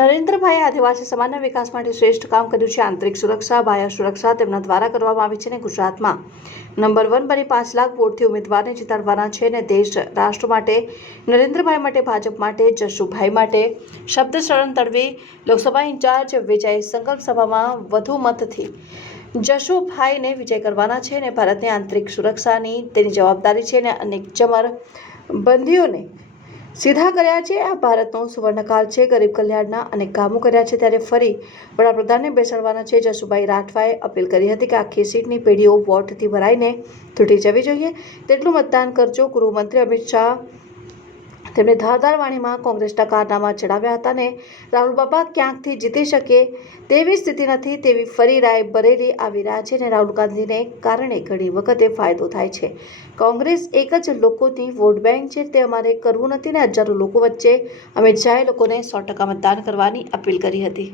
નરેન્દ્રભાઈએ આદિવાસી સમાજના વિકાસ માટે શ્રેષ્ઠ કામ કર્યું છે. આંતરિક સુરક્ષા, બાહ્ય સુરક્ષા તેમના દ્વારા કરવામાં આવી છે અને ગુજરાતમાં નંબર 1 બની 5 લાખ વોટથી ઉમેદવારને જીતાડવાના છે અને દેશ રાષ્ટ્ર માટે, નરેન્દ્રભાઈ માટે, ભાજપ માટે, જશુભાઈ માટે શબ્દ શરણ તડવી લોકસભા ઇન્ચાર્જ વિજય સંકલ્પ સભામાં વધુ મતથી જશુભાઈને વિજય કરવાના છે અને ભારતની આંતરિક સુરક્ષાની તેની જવાબદારી છે અને અનેક ચમર બંધીઓને સીધા કર્યા છે. આ ભારતનો સુવર્ણકાળ છે. ગરીબ કલ્યાણના અનેક કામો કર્યા છે. ત્યારે ફરી વડાપ્રધાનને બેસાડવાના છે. જશુભાઈ રાઠવાએ અપીલ કરી હતી કે આખી સીટની પેઢીઓ વોટથી ભરાઈને તૂટી જવી જોઈએ, તેટલું મતદાન કરજો. ગૃહમંત્રી અમિત શાહ તેમણે ધારદાર વાણીમાં કોંગ્રેસના કારનામા ચડાવ્યા હતા અને રાહુલ બાબા ક્યાંકથી જીતી શકે તેવી સ્થિતિ નથી તેવી ફરી રાયબરેલી આવી રહ્યા છે અને રાહુલ ગાંધીને કારણે ઘણી વખતે ફાયદો થાય છે. કોંગ્રેસ એક જ લોકોની વોટ બેંક છે, તે અમારે કરવું નથી ને હજારો લોકો વચ્ચે અમિત શાહે લોકોને 100% મતદાન કરવાની અપીલ કરી હતી.